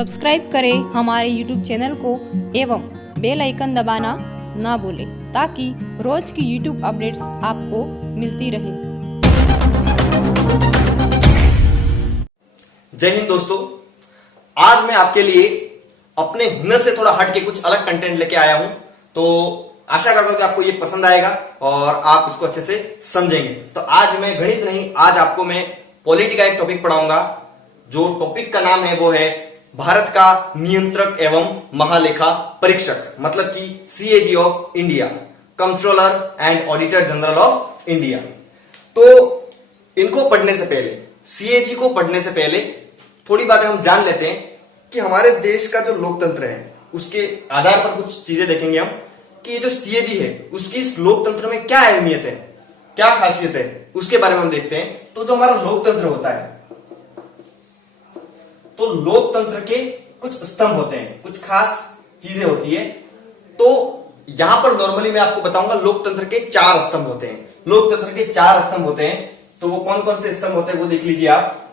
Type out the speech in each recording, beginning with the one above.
Subscribe करें हमारे YouTube channel को एवं बेल आइकन दबाना ना भूलें ताकि रोज की यूट्यूब अपडेट्स आपको मिलती रहे। जय हिंद दोस्तों, आज मैं आपके लिए अपने हुनर से थोड़ा हट के कुछ अलग कंटेंट लेके आया हूं। तो आशा करता हूं कि आपको ये पसंद आएगा और आप इसको अच्छे से समझेंगे। तो आज मैं गणित नहीं, आज आपको मैं पॉलिटी का एक टॉपिक पढ़ाऊंगा। जो टॉपिक का नाम है वो है भारत का नियंत्रक एवं महालेखा परीक्षक, मतलब कि CAG of India, controller and auditor general of India. तो इनको पढ़ने से पहले, सीएजी को पढ़ने से पहले थोड़ी बातें हम जान लेते हैं कि हमारे देश का जो लोकतंत्र है उसके आधार पर कुछ चीजें देखेंगे हम कि ये जो सीएजी है उसकी इस लोकतंत्र में क्या अहमियत है, क्या खासियत है, उसके बारे में हम देखते हैं। तो जो हमारा लोकतंत्र होता है, तो लोकतंत्र के कुछ स्तंभ होते हैं, कुछ खास चीजें होती है। तो यहां पर नॉर्मली मैं आपको बताऊंगा लोकतंत्र के 4 स्तंभ होते हैं। लोकतंत्र के 4 स्तंभ होते हैं, तो वो कौन कौन से स्तंभ होते हैं वो देख लीजिए आप।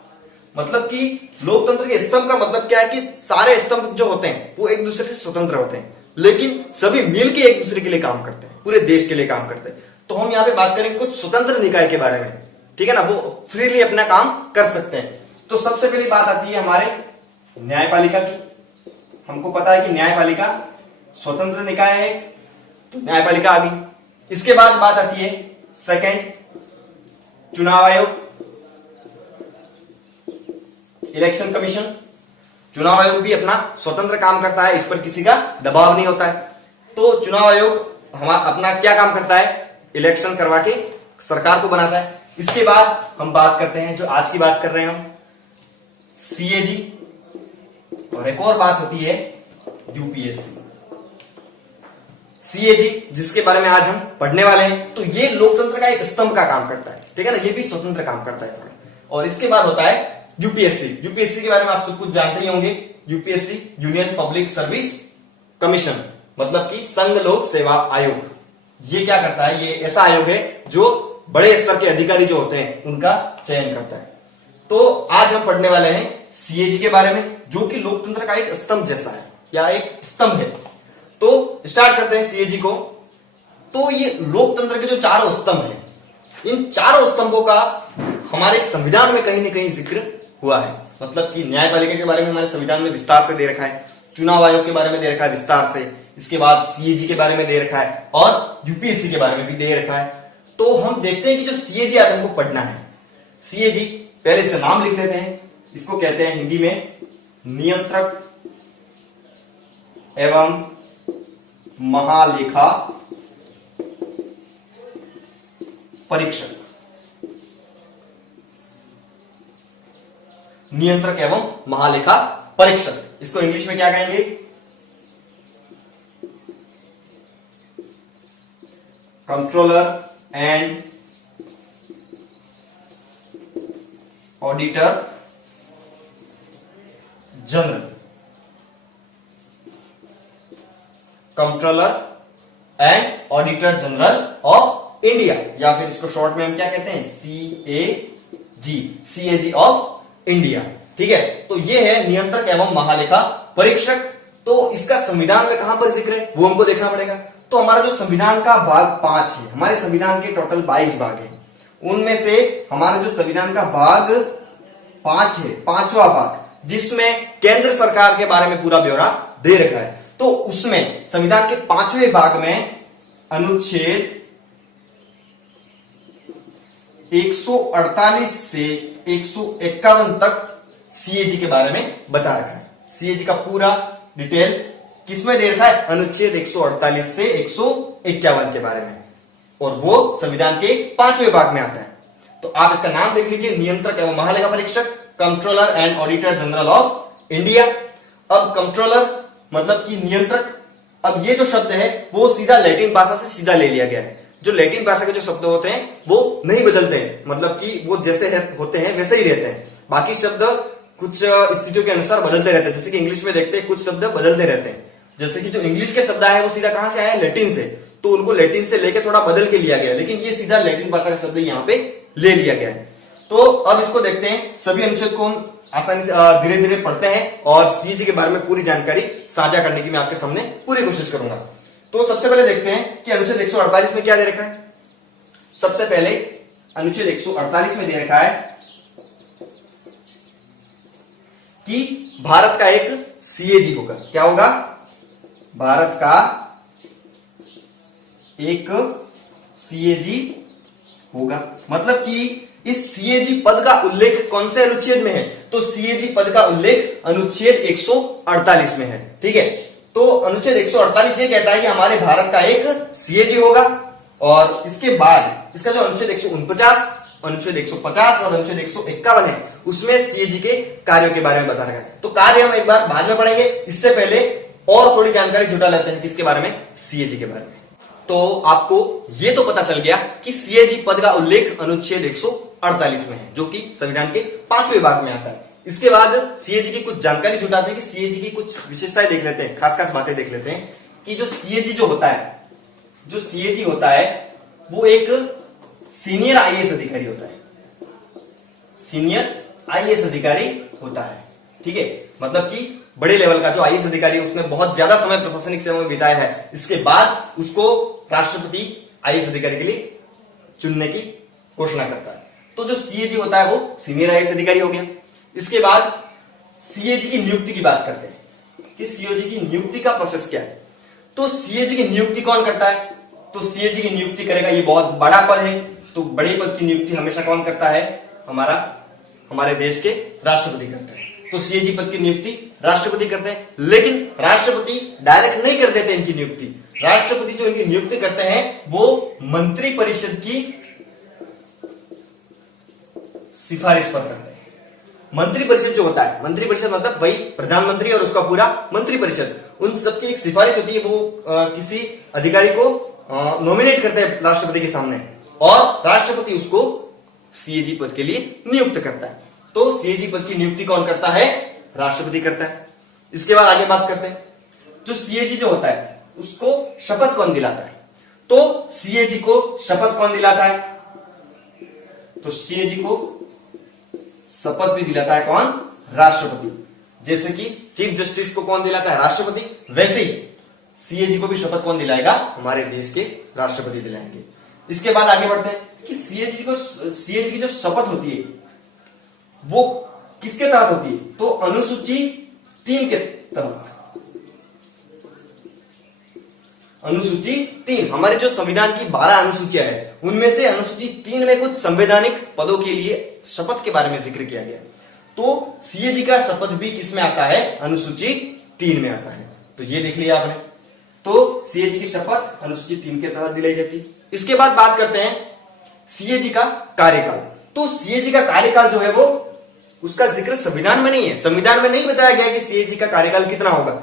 मतलब कि लोकतंत्र के स्तंभ का मतलब क्या है कि सारे स्तंभ जो होते हैं वो एक दूसरे से स्वतंत्र होते हैं, लेकिन सभी मिलकर एक दूसरे के लिए काम करते हैं, पूरे देश के लिए काम करते हैं। तो हम यहाँ पे बात करेंगे कुछ स्वतंत्र निकाय के बारे में, ठीक है ना, वो फ्रीली अपना काम कर सकते हैं। तो सबसे पहली बात आती है हमारे न्यायपालिका की। हमको पता है कि न्यायपालिका स्वतंत्र निकाय है, तो न्यायपालिका आ गई। इसके बाद बात आती है सेकंड, चुनाव आयोग, इलेक्शन कमीशन। चुनाव आयोग भी अपना स्वतंत्र काम करता है, इस पर किसी का दबाव नहीं होता है। तो चुनाव आयोग हमारा अपना क्या काम करता है, इलेक्शन करवा के सरकार को बनाता है। इसके बाद हम बात करते हैं, जो आज की बात कर रहे हैं हम, सीएजी। और एक और बात होती है यूपीएससी। सीएजी जिसके बारे में आज हम पढ़ने वाले हैं, तो ये लोकतंत्र का एक स्तंभ का काम करता है, ठीक है ना, ये भी स्वतंत्र काम करता है। और इसके बाद होता है यूपीएससी। यूपीएससी के बारे में आप सब कुछ जानते ही होंगे। UPSC union public service commission, मतलब कि संघ लोक सेवा आयोग। ये क्या करता है, ये ऐसा आयोग है जो बड़े स्तर के अधिकारी जो होते हैं उनका चयन करता है। तो आज हम पढ़ने वाले हैं सीएजी के बारे में, जो कि लोकतंत्र का एक स्तंभ जैसा है या एक स्तंभ है। तो स्टार्ट करते हैं सीएजी को। तो ये लोकतंत्र के जो 4 स्तंभ हैं, इन 4 स्तंभों का हमारे संविधान में कहीं ना कहीं जिक्र हुआ है। मतलब कि न्यायपालिका के बारे में हमारे संविधान में विस्तार से दे रखा है, चुनाव आयोग के बारे में दे रखा है विस्तार से, इसके बाद सीएजी के बारे में दे रखा है और यूपीएससी के बारे में भी दे रखा है। तो हम देखते हैं कि जो सीएजी आज हमको पढ़ना है, सीएजी, पहले इसका नाम लिख लेते हैं। इसको कहते हैं हिंदी में नियंत्रक एवं महालेखा परीक्षक। नियंत्रक एवं महालेखा परीक्षक, इसको इंग्लिश में क्या कहेंगे, controller and auditor general. Controller and auditor general of India, या फिर इसको शॉर्ट में हम क्या कहते हैं, सीएजी, सीएजी ऑफ इंडिया, ठीक है। तो ये है नियंत्रक एवं महालेखा परीक्षक। तो इसका संविधान में कहां पर जिक्र है वो हमको देखना पड़ेगा। तो हमारा जो संविधान का भाग 5 है, हमारे संविधान के टोटल 22 भाग है, उनमें से हमारा जो संविधान का भाग 5 है, 5वां भाग, जिसमें केंद्र सरकार के बारे में पूरा ब्यौरा दे रखा है। तो उसमें संविधान के 5वें भाग में अनुच्छेद 148 से 151 तक सीएजी के बारे में बता रखा है। सीएजी का पूरा डिटेल किसमें दे रखा है, अनुच्छेद 148 से 151 के बारे में, और वो संविधान के 5वें भाग में आता है। तो आप इसका नाम देख लीजिए, नियंत्रक एवं महालेखा परीक्षक, controller and auditor general of India. अब कंट्रोलर मतलब कि नियंत्रक, अब ये जो शब्द है वो सीधा लैटिन भाषा से सीधा ले लिया गया है। जो लैटिन भाषा के जो शब्द होते हैं वो नहीं बदलते हैं, मतलब कि वो जैसे होते हैं वैसे ही रहते हैं। बाकी शब्द कुछ स्थितियों के अनुसार बदलते रहते हैं, जैसे कि इंग्लिश में देखते हैं कुछ शब्द बदलते रहते हैं। जैसे कि जो इंग्लिश के शब्द आए वो सीधा कहां से आए, लैटिन से, तो उनको लैटिन से लेके थोड़ा बदल के लिया गया, लेकिन ये सीधा लैटिन भाषा का शब्द यहाँ पे ले लिया गया है। तो अब इसको देखते हैं, सभी अनुच्छेद को हम आसानी से धीरे धीरे पढ़ते हैं और सीएजी के बारे में पूरी जानकारी साझा करने की मैं आपके सामने पूरी कोशिश करूंगा। तो सबसे पहले देखते हैं कि अनुच्छेद 148 में क्या दे रखा है। सबसे पहले अनुच्छेद 148 में दे रखा है कि भारत का एक सीएजी होगा। क्या होगा? भारत का एक सीएजी होगा। मतलब कि इस सीएजी पद का उल्लेख कौन से अनुच्छेद में है? तो सीएजी पद का उल्लेख अनुच्छेद 148 में है। ठीक है, तो अनुच्छेद 148 ये कहता है कि हमारे भारत का एक सीएजी होगा और इसके बाद इसका जो अनुच्छेद 149, अनुच्छेद 150 और अनुच्छेद 151 है उसमें सीएजी के कार्यों के बारे में बता रखा है। तो कार्य हम एक बार बाद में पढ़ेंगे, इससे पहले और थोड़ी जानकारी जुटा लेते हैं किसके बारे में, सीएजी के बारे में। तो आपको ये तो पता चल गया कि सीएजी पद का उल्लेख अनुच्छेद 148 में है जो कि संविधान के 5वें भाग में आता है। इसके बाद सीएजी की कुछ जानकारी जुटाते हैं कि सीएजी की कुछ विशेषताएं देख लेते हैं, खास खास बातें देख लेते हैं कि जो सीएजी होता है वो एक सीनियर आईएएस अधिकारी होता है। सीनियर आईएएस अधिकारी होता है। ठीक है, मतलब कि बड़े लेवल का जो आईएएस अधिकारी है उसने बहुत ज्यादा समय प्रशासनिक सेवा में बिताया है। इसके बाद उसको राष्ट्रपति आईएएस अधिकारी के लिए चुनने की घोषणा करता है। तो जो सीएजी होता है वो सीनियर आईएएस अधिकारी हो गया। इसके बाद सीएजी की नियुक्ति की बात करते हैं कि सीएजी की नियुक्ति का प्रोसेस क्या है। तो सीएजी की नियुक्ति कौन करता है? तो सीएजी की नियुक्ति करेगा, ये बहुत बड़ा पद है तो बड़े पद की नियुक्ति हमेशा कौन करता है? हमारे देश के राष्ट्रपति करते हैं। तो सीएजी पद की नियुक्ति राष्ट्रपति करते हैं, लेकिन राष्ट्रपति डायरेक्ट नहीं कर देते इनकी नियुक्ति। राष्ट्रपति जो इनकी नियुक्ति करते हैं वो मंत्रिपरिषद की सिफारिश पर करते हैं। मंत्रिपरिषद जो होता है, मंत्रिपरिषद मतलब वही प्रधानमंत्री और उसका पूरा मंत्रिपरिषद, उन सबकी एक सिफारिश होती है। वो किसी अधिकारी को नॉमिनेट करते हैं राष्ट्रपति के सामने और राष्ट्रपति उसको सीएजी पद के लिए नियुक्त करता है। तो सीएजी पद की नियुक्ति कौन करता है? राष्ट्रपति करता है। इसके बाद आगे बात करते हैं, जो सीएजी जो होता है उसको शपथ कौन दिलाता है? तो सीएजी को शपथ कौन दिलाता है? तो सीएजी को शपथ भी दिलाता है कौन? राष्ट्रपति। जैसे कि चीफ जस्टिस को कौन दिलाता है? राष्ट्रपति। वैसे ही सीएजी को भी शपथ कौन दिलाएगा? हमारे देश के राष्ट्रपति दिलाएंगे। इसके बाद आगे बढ़ते हैं कि सीएजी की जो शपथ होती है वो किसके तहत होती है? तो अनुसूची 3 के तहत। अनुसूची 3, हमारे जो संविधान की 12 अनुसूचियां है उनमें से अनुसूची 3 में कुछ संवैधानिक पदों के लिए शपथ के बारे में जिक्र किया गया। तो सीएजी का शपथ भी किसमें आता है? अनुसूची 3 में आता है। तो ये देख लिया आपने। तो सीएजी की शपथ अनुसूची 3 के तहत दिलाई जाती है। इसके बाद बात करते हैं सीएजी का कार्यकाल। तो सीएजी का कार्यकाल जो है वो उसका जिक्र संविधान में नहीं है। संविधान में नहीं बताया गया कि सीएजी का कार्यकाल कितना होगा,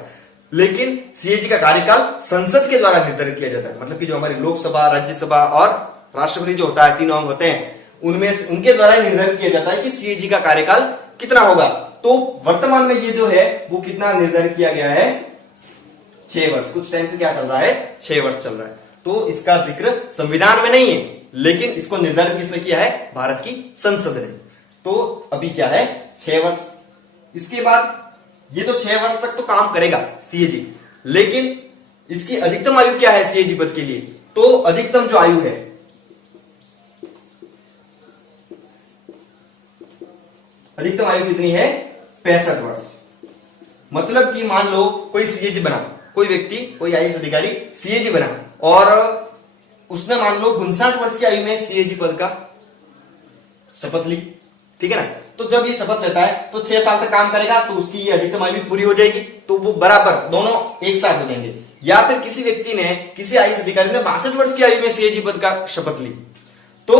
लेकिन सीएजी का कार्यकाल संसद के द्वारा निर्धारित किया जाता है। मतलब कि जो हमारी लोकसभा, राज्यसभा और राष्ट्रपति जो होता है, 3 अंग होते हैं, उनमें उनके द्वारा निर्धारित किया जाता है कि सीएजी का कार्यकाल कितना होगा। तो वर्तमान में ये जो है वो कितना निर्धारित किया गया है? 6 वर्ष। कुछ टाइम से क्या चल रहा है? 6 वर्ष चल रहा है। तो इसका जिक्र संविधान में नहीं है, लेकिन इसको निर्धारित किसने किया है? भारत की संसद ने। तो अभी क्या है? 6 वर्ष। इसके बाद ये तो 6 वर्ष तक तो काम करेगा सीएजी, लेकिन इसकी अधिकतम आयु क्या है सीएजी पद के लिए? तो अधिकतम जो आयु है, अधिकतम आयु कितनी है? 65 वर्ष। मतलब कि मान लो कोई सीएजी बना, कोई व्यक्ति, कोई आईएएस अधिकारी सीएजी बना और उसने मान लो 59 वर्ष की आयु में सीएजी पद का शपथ ली। ठीक है ना? तो जब ये शपथ लेता है तो 6 साल तक काम करेगा, तो उसकी ये अधिकतम आयु पूरी हो जाएगी। तो वो बराबर दोनों एक साथ हो जाएंगे। या फिर किसी व्यक्ति ने, किसी आईएएस अधिकारी ने 62 वर्ष की आयु में सीएजी पद का शपथ ली, तो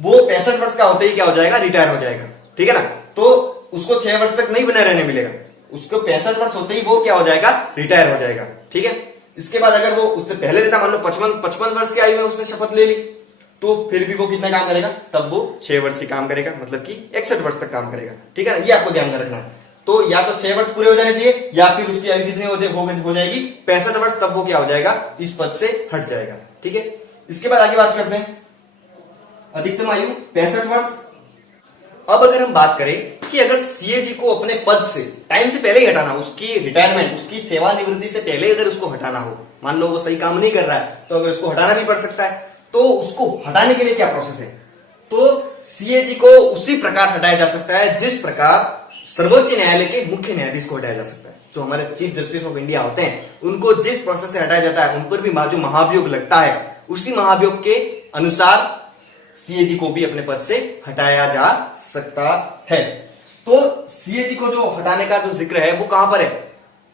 वो 65 वर्ष का होते ही क्या हो जाएगा? रिटायर हो जाएगा। ठीक है ना? तो उसको 6 वर्ष तक नहीं बने रहने मिलेगा, उसको 65 वर्ष होते ही वो क्या हो जाएगा? रिटायर हो जाएगा। ठीक है? इसके बाद अगर वो उससे पहले लेता, मान लो 55 वर्ष की आयु में उसने शपथ ले ली, तो फिर भी वो कितना काम करेगा? तब वो 6 वर्ष ही काम करेगा, मतलब कि 61 वर्ष तक काम करेगा। ठीक है ना? ये आपको ध्यान में रखना है। तो या तो 6 वर्ष पूरे हो जाने चाहिए, या फिर उसकी आयु कितनी हो जाएगी? 65 वर्ष। तब वो क्या हो जाएगा? इस पद से हट जाएगा। ठीक है? इसके बाद आगे बात करते हैं, अधिकतम आयु 65 वर्ष। अब अगर हम बात करें कि अगर सीएजी को अपने पद से टाइम से पहले ही हटाना हो, उसकी रिटायरमेंट, उसकी सेवानिवृत्ति से पहले अगर उसको हटाना हो, मान लो वो सही काम नहीं कर रहा है तो अगर उसको हटाना भी पड़ सकता है, तो उसको हटाने के लिए क्या प्रोसेस है? तो सीएजी को उसी प्रकार हटाया जा सकता है जिस प्रकार सर्वोच्च न्यायालय के मुख्य न्यायाधीश को हटाया जा सकता है। जो हमारे चीफ जस्टिस ऑफ इंडिया होते हैं, उनको जिस प्रोसेस से हटाया जाता है, उन पर भी जो महाभियोग लगता है, उसी महाभियोग के अनुसार सीएजी को भी अपने पद से हटाया जा सकता है। तो सीएजी को जो हटाने का जो जिक्र है वो कहां पर है?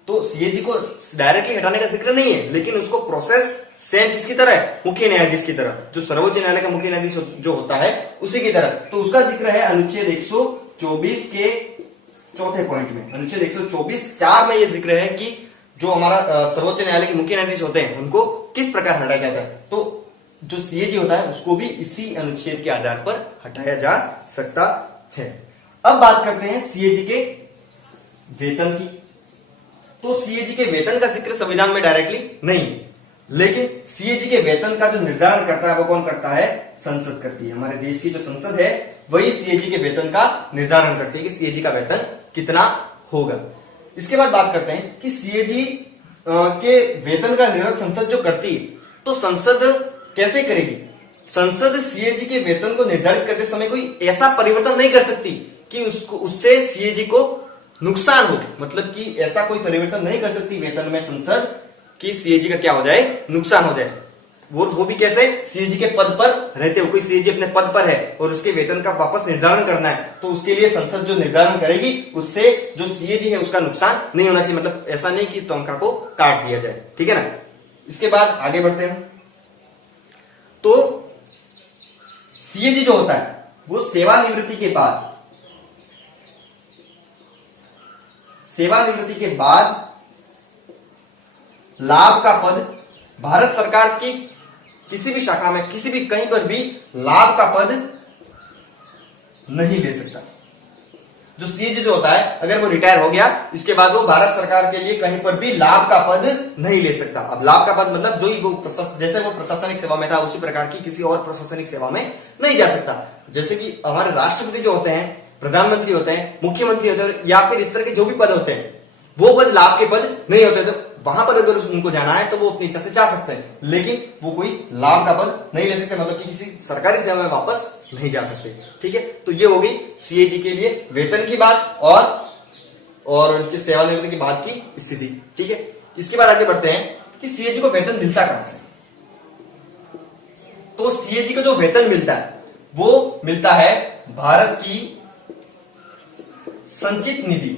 तो सीएजी को डायरेक्टली हटाने का जिक्र नहीं है, लेकिन उसको प्रोसेस सेम किसकी तरह है? मुख्य न्यायाधीश की तरह, जो सर्वोच्च न्यायालय का मुख्य न्यायाधीश जो होता है उसी की तरह। तो उसका जिक्र है अनुच्छेद 124 के चौथे पॉइंट में। अनुच्छेद 124(4) में यह जिक्र है कि जो हमारा सर्वोच्च न्यायालय के मुख्य न्यायाधीश होते हैं उनको किस प्रकार हटाया जाता है। तो जो सीएजी होता है उसको भी इसी अनुच्छेद के आधार पर हटाया जा सकता है। अब बात करते हैं सीएजी के वेतन की। तो सीएजी के वेतन का जिक्र संविधान में डायरेक्टली नहीं है, लेकिन सीएजी के वेतन का जो निर्धारण करता है वो कौन करता है? संसद करती है। हमारे देश की जो संसद है वही सीएजी के वेतन का निर्धारण करती है कि सीएजी का वेतन कितना होगा। इसके बाद बात करते हैं कि सीएजी के वेतन का निर्धारण संसद जो करती है, तो संसद कैसे करेगी? संसद सीएजी के वेतन को निर्धारित करते समय कोई ऐसा परिवर्तन नहीं कर सकती कि उससे सीएजी को नुकसान हो, मतलब कि ऐसा कोई परिवर्तन नहीं कर सकती वेतन में संसद कि सीएजी का क्या हो जाए? नुकसान हो जाए। वो भी कैसे? सीएजी के पद पर रहते हो, कोई सीएजी अपने पद पर है और उसके वेतन का वापस निर्धारण करना है, तो उसके लिए संसद जो निर्धारण करेगी उससे जो सीएजी है उसका नुकसान नहीं होना चाहिए। मतलब ऐसा नहीं कि तनख्वाह को काट दिया जाए, ठीक है ना। इसके बाद आगे बढ़ते हैं। तो सीएजी जो होता है वो सेवानिवृत्ति के बाद लाभ का पद भारत सरकार की किसी भी शाखा में, किसी भी कहीं पर भी लाभ का पद नहीं ले सकता। जो सीएजी जो होता है अगर वो रिटायर हो गया, इसके बाद वो भारत सरकार के लिए कहीं पर भी लाभ का पद नहीं ले सकता। अब लाभ का पद मतलब जो ही वो जैसे वो प्रशासनिक सेवा में था उसी प्रकार की किसी और प्रशासनिक सेवा में नहीं जा सकता। जैसे कि हमारे राष्ट्रपति जो होते हैं, प्रधानमंत्री होते हैं, मुख्यमंत्री होते हैं, या फिर इस तरह के जो भी पद होते हैं वो पद लाभ के पद नहीं होते। तो वहां पर अगर उनको जाना है तो वो अपनी इच्छा से जा सकते हैं, लेकिन वो कोई लाभ का पद नहीं ले सकते, मतलब कि किसी सरकारी सेवा में वापस नहीं जा सकते, ठीक है। तो ये होगी सीएजी के लिए वेतन की बात और उनकी सेवानिवृत्ति की बात की स्थिति, ठीक है। इसके बाद आगे बढ़ते हैं कि सीएजी को वेतन मिलता कहां से। तो सीएजी को जो वेतन मिलता है वो मिलता है भारत की संचित निधि।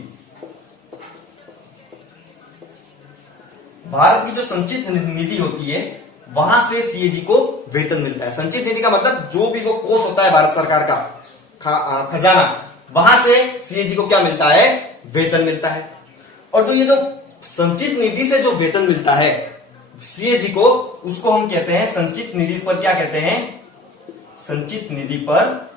भारत की जो संचित निधि होती है वहां से सीएजी को वेतन मिलता है। संचित निधि का मतलब जो भी वो कोष होता है भारत सरकार का खजाना, वहां से सीएजी को क्या मिलता है? वेतन मिलता है। और जो ये जो संचित निधि से जो वेतन मिलता है सीएजी को, उसको हम कहते हैं संचित निधि पर क्या कहते हैं? संचित निधि पर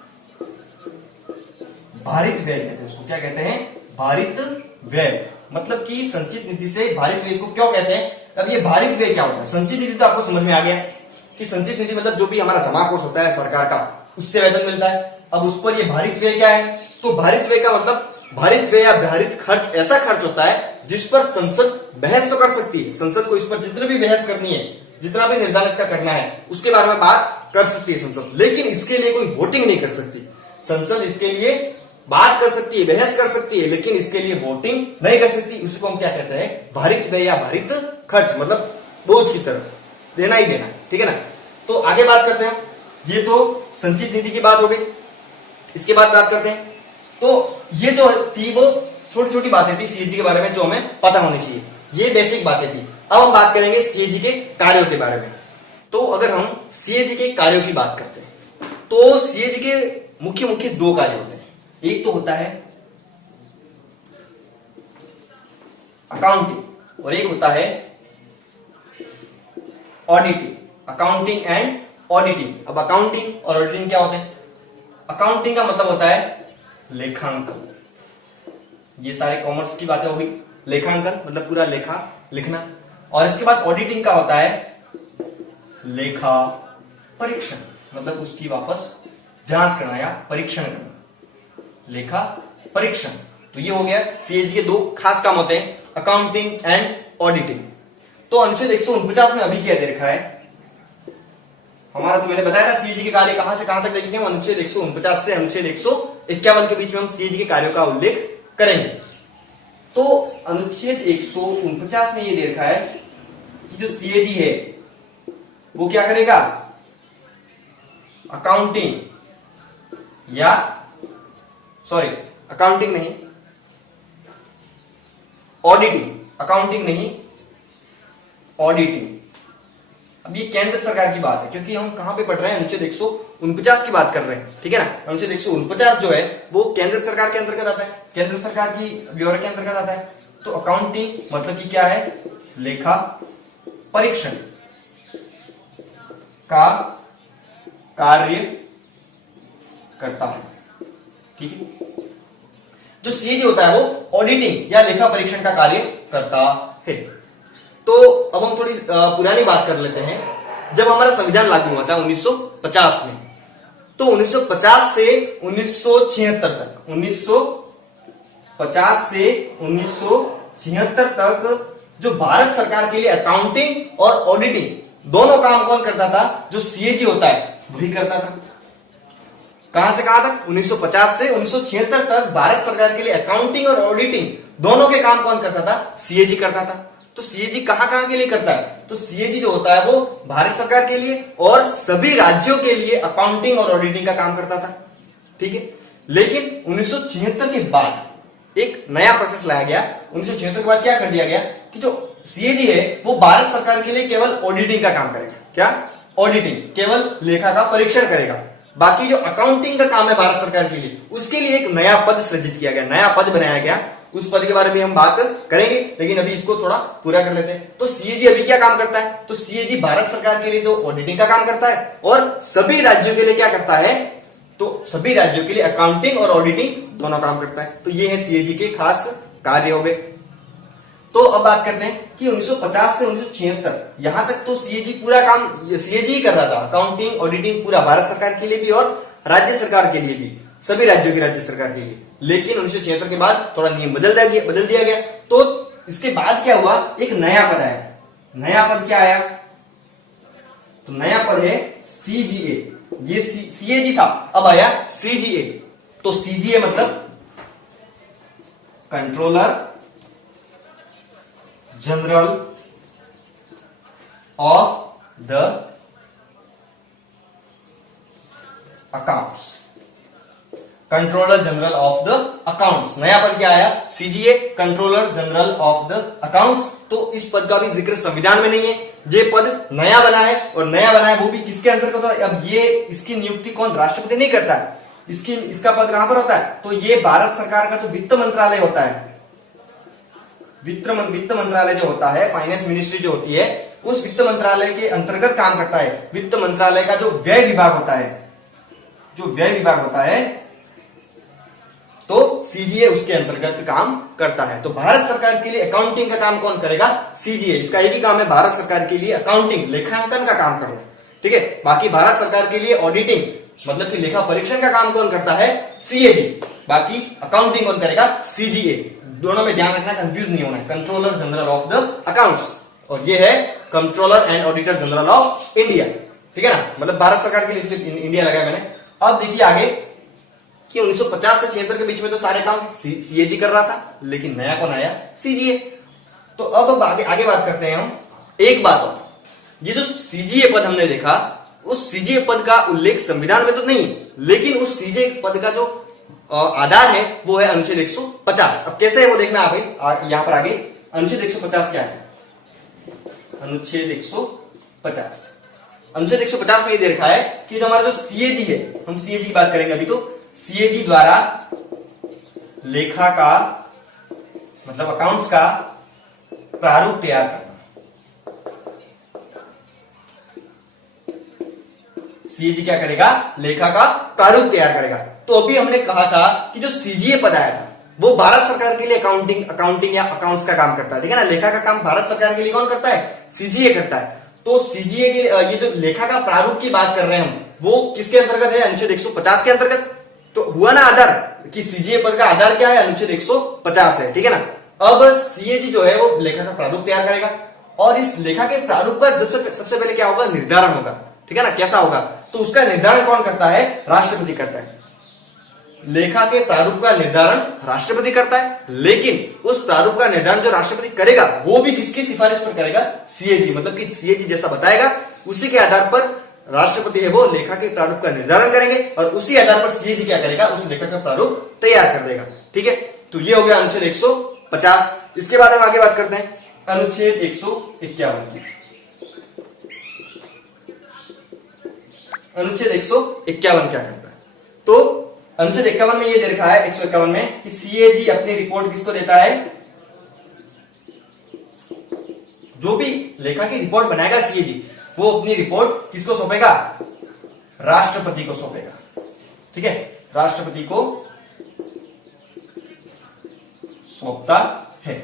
भारित व्यय कहते हैं। उसको क्या कहते हैं? भारित व्यय। मतलब कि संचित निधि से भारित व्यय को क्यों कहते हैं? अब ये भारित व्यय क्या होता है? संचित निधि तो आपको समझ में आ गया कि संचित निधि मतलब जो भी हमारा जमा कोष होता है सरकार का, उससे वेतन मिलता है। अब उस पर ये भारित व्यय क्या है? तो भारित व्यय का मतलब भारित व्यय या भारित खर्च ऐसा खर्च होता है जिस पर संसद बहस तो कर सकती है। संसद को इस पर जितनी भी बहस करनी है, जितना भी निर्धारण इसका करना है, उसके बारे में बात कर सकती है संसद, लेकिन इसके लिए कोई वोटिंग नहीं कर सकती। संसद इसके लिए बात कर सकती है, बहस कर सकती है, लेकिन इसके लिए वोटिंग नहीं कर सकती। उसको हम क्या कहते हैं? भारित व्यय या भारित खर्च, मतलब बोझ की तरह देना ही देना, ठीक है ना। तो आगे बात करते हैं। ये तो संचित निधि की बात हो गई। इसके बाद बात करते हैं, तो ये जो थी वो छोटी छोटी बातें थी सीएजी के बारे में जो हमें पता होनी चाहिए, ये बेसिक बातें थी। अब हम बात करेंगे सीएजी के कार्यों के बारे में। तो अगर हम सीएजी के कार्यों की बात करते हैं तो सीएजी के मुख्य मुख्य दो कार्य होते हैं। एक तो होता है अकाउंटिंग और एक होता है ऑडिटिंग। Accounting and auditing. अब अकाउंटिंग और ऑडिटिंग क्या होते हैं? अकाउंटिंग का मतलब होता है लेखांकन। ये सारे कॉमर्स की बातें होगी। लेखांकन मतलब पूरा लेखा लिखना। और इसके बाद ऑडिटिंग का होता है लेखा परीक्षण, मतलब उसकी वापस जांच करना या परीक्षण करना। लेखा परीक्षण। तो ये हो गया सीएजी के दो खास काम होते हैं, अकाउंटिंग एंड ऑडिटिंग। तो अनुच्छेद 149 में अभी क्या दे रखा है हमारा, तो मैंने बताया ना सीएजी के कार्य कहां से कहां तक देखेंगे, अनुच्छेद 149 से अनुच्छेद 151 के बीच में हम सीएजी के कार्यों का उल्लेख करेंगे। तो अनुच्छेद 149 में ये दे रखा है कि जो सीएजी है वो क्या करेगा, अकाउंटिंग या अकाउंटिंग नहीं, ऑडिटिंग, अकाउंटिंग नहीं ऑडिटिंग। अब ये केंद्र सरकार की बात है, क्योंकि हम कहां पे पढ़ रहे हैं, अनुच्छेद 149 की बात कर रहे हैं, ठीक है ना। अनुच्छेद 149 जो है वो केंद्र सरकार के अंतर्गत आता है, केंद्र सरकार की ब्यूरो के अंतर्गत आता है। तो अकाउंटिंग मतलब कि क्या है, लेखा परीक्षण का कार्य करता है, ठीक है। जो सीएजी होता है वो ऑडिटिंग या लेखा परीक्षण का कार्य करता है। तो अब हम थोड़ी पुरानी बात कर लेते हैं। जब हमारा संविधान लागू हुआ था 1950 में, तो 1950 से 1976 तक, 1950 से 1976 तक जो भारत सरकार के लिए अकाउंटिंग और ऑडिटिंग दोनों काम कौन करता था, जो सीएजी होता है वही करता था। कहां से कहां तक, 1950 से 1976 तक भारत सरकार के लिए अकाउंटिंग और ऑडिटिंग दोनों के काम कौन करता था, सीएजी करता था। तो सीएजी कहां कहां के लिए करता है, तो सीएजी जो होता है वो भारत सरकार के लिए और सभी राज्यों के लिए अकाउंटिंग और ऑडिटिंग का काम करता था, ठीक है। लेकिन 1976 के बाद एक नया प्रोसेस लाया गया। 1976 के बाद क्या कर दिया गया कि जो सीएजी है वो भारत सरकार के लिए केवल ऑडिटिंग का काम करेगा। क्या, ऑडिटिंग, केवल लेखा का परीक्षण करेगा। बाकी जो अकाउंटिंग का काम है भारत सरकार के लिए, उसके लिए एक नया पद सृजित किया गया, नया पद बनाया गया। उस पद के बारे में हम बात करेंगे, लेकिन अभी इसको थोड़ा पूरा कर लेते हैं। तो सीएजी अभी क्या काम करता है, तो सीएजी भारत सरकार के लिए तो ऑडिटिंग का काम करता है और सभी राज्यों के लिए क्या करता है, तो सभी राज्यों के लिए अकाउंटिंग और ऑडिटिंग दोनों काम करता है। तो ये है सीएजी के खास कार्य हो गए। तो अब बात करते हैं कि 1950 से 1976 यहां तक तो सीएजी पूरा काम सीएजी ही कर रहा था, अकाउंटिंग ऑडिटिंग पूरा भारत सरकार के लिए भी और राज्य सरकार के लिए भी, सभी राज्यों की राज्य सरकार के लिए। लेकिन 1976 के बाद थोड़ा नियम बदल दिया गया। तो इसके बाद क्या हुआ, एक नया पद आया। नया पद क्या आया, तो नया पद है सीजीए। ये सीएजी था, अब आया सीजीए। तो सीजीए मतलब controller general of the accounts, controller general of the accounts. नया पद क्या आया, CGA, controller general of the accounts. तो इस पद का भी जिक्र संविधान में नहीं है, ये पद नया बना है और नया बना है वो भी किसके अंतर्गत होता है। अब ये इसकी नियुक्ति कौन, राष्ट्रपति नहीं करता है, इसका पद कहां पर होता है, तो ये भारत सरकार का जो वित्त मंत्रालय होता है, वित्त मंत्रालय जो होता है, फाइनेंस मिनिस्ट्री जो होती है, उस वित्त मंत्रालय के अंतर्गत काम करता है। वित्त मंत्रालय का जो व्यय विभाग होता है, जो व्यय विभाग होता है, तो सीजीए उसके अंतर्गत काम करता है। तो भारत सरकार के लिए अकाउंटिंग का काम कौन करेगा, सीजीए। इसका एक ही काम है, भारत सरकार के लिए अकाउंटिंग, लेखांकन का काम करना, ठीक है। बाकी भारत सरकार के लिए ऑडिटिंग मतलब कि लेखा परीक्षण का काम कौन करता है, सीएजी। बाकी अकाउंटिंग कौन करेगा, सीजीए। दोनों में ध्यान रखना, कंफ्यूज नहीं होना है। Controller general of the accounts, और ये है controller and auditor general of India, ठीक है ना। मतलब भारत सरकार के लिए इसलिए इंडिया लगाया मैंने। अब देखिए आगे कि 1950 से 76 के बीच में तो सारे काम सीएजी कर रहा था, लेकिन नया कौन आया, सीजीए। तो अब आगे बात करते हैं हम। एक बात और, ये जो सीजीए पद हमने देखा, उस सीजीए पद का उल्लेख संविधान में तो नहीं, लेकिन उस सीजीए पद का जो आधार है वो है अनुच्छेद 150। अब कैसे है वो देखना आप यहां पर आगे। अनुच्छेद 150 क्या है, अनुच्छेद 150, अनुच्छेद 150 में ये दे रखा है कि जो हमारा जो सीएजी है, हम सीएजी की बात करेंगे अभी, तो सीएजी द्वारा लेखा का मतलब अकाउंट्स का प्रारूप तैयार करना। सीएजी क्या करेगा, लेखा का प्रारूप तैयार करेगा। तो अभी हमने कहा था कि जो सीजीए पद आया था वो भारत सरकार के लिए अकाउंटिंग या अकाउंट्स का काम करता है, ठीक है ना। लेखा का काम भारत सरकार के लिए कौन करता है, सीजीए करता है। तो सीजीए के ये जो लेखा का प्रारूप की बात कर रहे हैं हम, वो किसके अंतर्गत है, अनुच्छेद 150 के अंतर्गत। तो हुआ ना आधार कि सीजीए पद का आधार क्या है, अनुच्छेद 150 है, ठीक है ना। अब सीएजी जो है वो लेखा का प्रारूप तैयार करेगा और इस लेखा के प्रारूप का सबसे पहले क्या होगा, निर्धारण होगा, ठीक है ना। कैसा होगा, तो उसका निर्धारण कौन करता है, राष्ट्रपति करता है। लेखा के प्रारूप का निर्धारण राष्ट्रपति करता है, लेकिन उस प्रारूप का निर्धारण जो राष्ट्रपति करेगा वो भी किसकी सिफारिश पर करेगा, सीएजी। मतलब कि सीएजी जैसा बताएगा उसी के आधार पर राष्ट्रपति है वो लेखा के प्रारूप का निर्धारण करेंगे और उसी आधार पर सीएजी क्या करेगा, उस लेखा का प्रारूप तैयार कर देगा, ठीक है। तो ये हो गया अनुच्छेद 150। इसके बाद हम आगे बात करते हैं अनुच्छेद 151 की। अनुच्छेद 151 क्या करता है, तो अनुच्छेद 51 में ये दे रखा है 151 में कि सीएजी अपनी रिपोर्ट किसको देता है, जो भी लेखा की रिपोर्ट बनाएगा सीएजी वो अपनी रिपोर्ट किसको सौंपेगा, राष्ट्रपति को सौंपेगा, ठीक है। राष्ट्रपति को सौंपता है,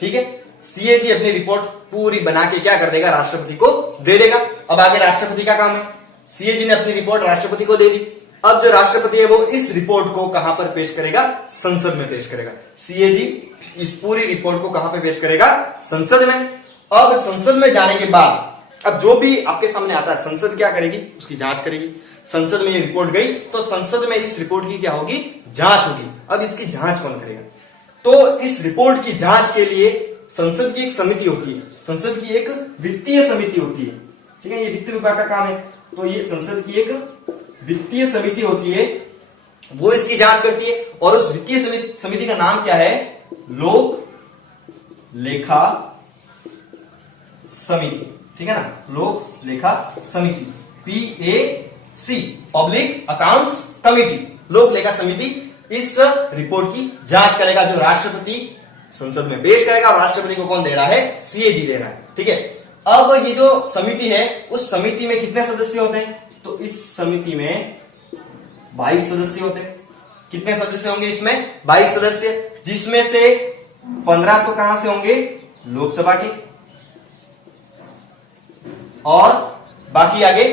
ठीक है। सीएजी अपनी रिपोर्ट पूरी बना के क्या कर देगा, राष्ट्रपति को दे देगा। अब आगे राष्ट्रपति का काम है, सीएजी ने अपनी रिपोर्ट राष्ट्रपति को दे दी। अब जो राष्ट्रपति है वो इस रिपोर्ट को कहां पर पेश करेगा, संसद में पेश करेगा। सीएजी इस पूरी रिपोर्ट को कहां पर पेश करेगा, संसद में। अब संसद में जाने के बाद अब जो भी आपके सामने आता है संसद क्या करेगी, उसकी जांच करेगी। संसद में ये रिपोर्ट गई तो संसद में इस रिपोर्ट की क्या होगी, जांच होगी। अब इसकी जांच कौन करेगा, तो इस रिपोर्ट की जांच के लिए संसद की एक समिति होती है, संसद की एक वित्तीय समिति होती है, ठीक है। ये वित्त विभाग का काम है, तो ये संसद की एक वित्तीय समिति होती है, वो इसकी जांच करती है। और उस वित्तीय समिति का नाम क्या है, लोक लेखा समिति, ठीक है ना, लोक लेखा समिति, PAC, पब्लिक अकाउंट्स कमिटी। लोक लेखा समिति इस रिपोर्ट की जांच करेगा जो राष्ट्रपति संसद में पेश करेगा। और राष्ट्रपति को कौन दे रहा है, सीएजी दे रहा है, ठीक है। अब ये जो समिति है उस समिति में कितने सदस्य होते हैं, तो इस समिति में 22 सदस्य होते हैं। कितने सदस्य होंगे इसमें, 22 सदस्य, जिसमें से 15 तो कहां से होंगे, लोकसभा के, और बाकी आगे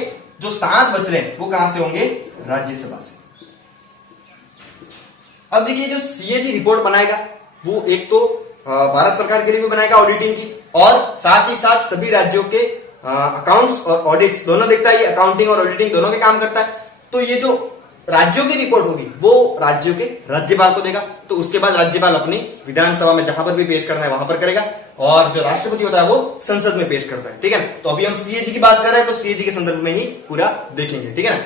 जो 7 बच रहे हैं वो कहां से होंगे, राज्यसभा से। अब देखिए जो सीएजी रिपोर्ट बनाएगा वो एक तो भारत सरकार के लिए भी बनाएगा ऑडिटिंग की, और साथ ही साथ सभी राज्यों के अकाउंट्स और ऑडिट्स दोनों देखता है। ये अकाउंटिंग और ऑडिटिंग दोनों के काम करता है। तो ये जो राज्यों की रिपोर्ट होगी वो राज्यों के राज्यपाल को देगा। तो उसके बाद राज्यपाल अपनी विधानसभा में जहां पर भी पेश करना है वहां पर करेगा, और जो राष्ट्रपति होता है वो संसद में पेश करता है, ठीक है। तो अभी हम सीएजी की बात कर रहे हैं तो सीएजी के संदर्भ में ही पूरा देखेंगे, ठीक है ना।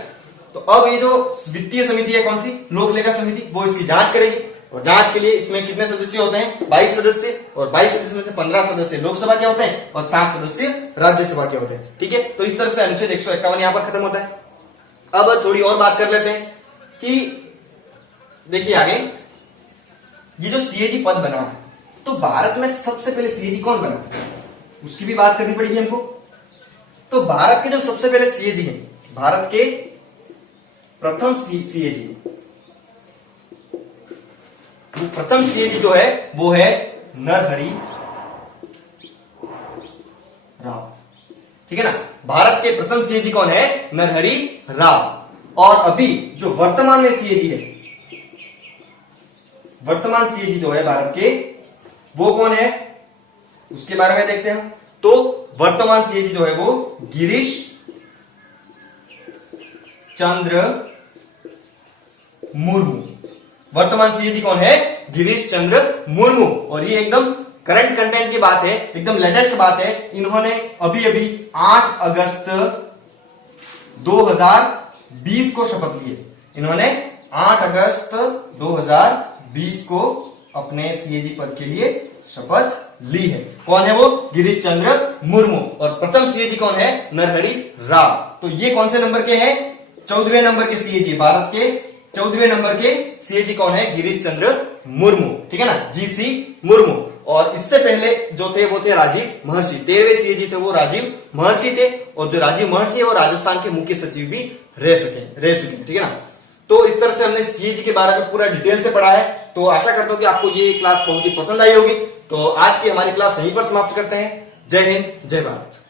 तो अब ये जो वित्तीय समिति है कौन सी, लोक लेखा समिति, वो इसकी जांच करेगी। और जांच के लिए इसमें कितने सदस्य होते हैं, 22 सदस्य, और 22 सदस्य में से 15 सदस्य लोकसभा के होते हैं और 7 सदस्य राज्यसभा के होते हैं, ठीक है। तो इस तरह से अनुच्छेद 151 यहां पर खत्म होता है। अब थोड़ी और बात कर लेते हैं कि देखिए आगे ये जो सीएजी पद बना है तो भारत में सबसे पहले सीएजी कौन बना, उसकी भी बात करनी पड़ेगी हमको। तो भारत के जो सबसे पहले सीएजी है, भारत के प्रथम सीएजी, प्रथम सीएजी जो है वो है नरहरि राव, ठीक है ना। भारत के प्रथम सीएजी कौन है, नरहरि राव। और अभी जो वर्तमान में सीएजी है, वर्तमान सीएजी जो है भारत के, वो कौन है, उसके बारे में देखते हैं। तो वर्तमान सीएजी जो है वो गिरीश चंद्र मुर्मू। वर्तमान सीएजी कौन है, गिरीश चंद्र मुर्मू। और ये एकदम करंट कंटेंट की बात है, एकदम लेटेस्ट बात है। इन्होंने अभी अभी 8 अगस्त 2020 को शपथ ली है। इन्होंने 8 अगस्त 2020 को अपने सीएजी पद के लिए शपथ ली है। कौन है वो, गिरीश चंद्र मुर्मू। और प्रथम सीएजी कौन है, नरहरि राव। तो ये कौन से नंबर के हैं, 14वें नंबर के सीएजी, भारत के 14वें नंबर के सीएजी कौन है, गिरीश चंद्र मुर्मू, ठीक है ना, जीसी मुर्मू। और इससे पहले जो थे वो थे राजीव महर्षि। 13वें सीएजी थे वो राजीव महर्षि थे। और जो राजीव महर्षि है वो राजस्थान के मुख्य सचिव भी रह चुके हैं, ठीक है ना। तो इस तरह से हमने सीएजी के बारे में पूरा डिटेल से पढ़ा है। तो आशा करता हूं कि आपको ये क्लास बहुत ही पसंद आई होगी। तो आज की हमारी क्लास यहीं पर समाप्त करते हैं। जय हिंद, जय भारत।